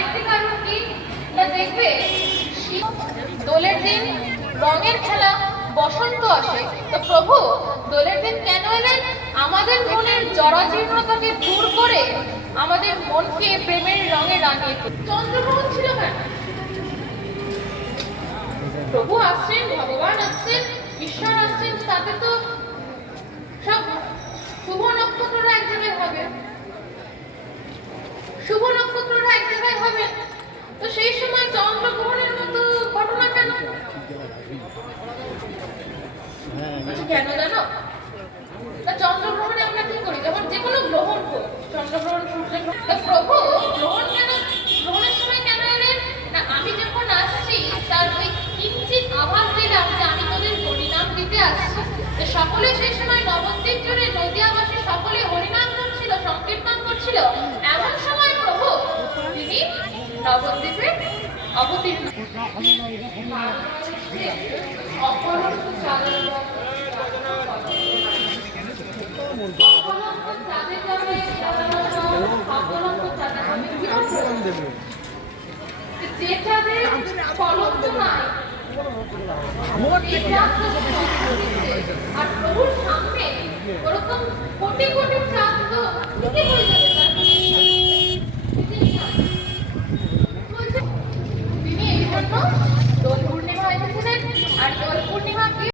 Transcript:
আরেকটি কারণ কি না দেখবে দোলের দিন রঙের খেলা বসন্ত আসে। তো প্রভু দোলের দিন কেন এলেন? আমাদের মনের জরাজীর্ণতাকে দূর করে আমাদের মনকে প্রেমের রঙে রাঙিয়ে চন্দ্রগ্রহণ ছিল কেন? প্রভু আসছেন, ভগবান আসছেন, ঈশ্বর আসছেন, তাতে তো সব শুভ নক্ষত্ররা এক জায়গায় হবে, শুভ নক্ষত্ররা এক জায়গায় হবে। তো সেই সময় চন্দ্রগ্রহণের মতো ঘটনা কেন? কেন জানো? চন্দ্রগ্রহণে আমরা কি করি? যখন যে কোনো গ্রহণ হোক, চন্দ্রগ্রহণ, সূর্যগ্রহণ, প্রভু গ্রহণ কেন, গ্রহণের সময় কেন এলেন না? আমি যখন আসছি তার ওই কিঞ্চিত আভাস দিলাম যে আমি তোদের হরিনাম দিতে আসছি। তো সকলে সেই সময় নবদ্বীপ জুড়ে নদিয়াবাসী সকলে হরিনাম করছিল, সংকীর্তন করছিল। এমন সময় প্রভু তিনি নবদ্বীপে অবতীর্ণ। অপরন্ত চাঁদের যে চাঁদের ফলক নাই, আর প্রভুর সামনে ওরকম কোটি কোটি চাঁদ তো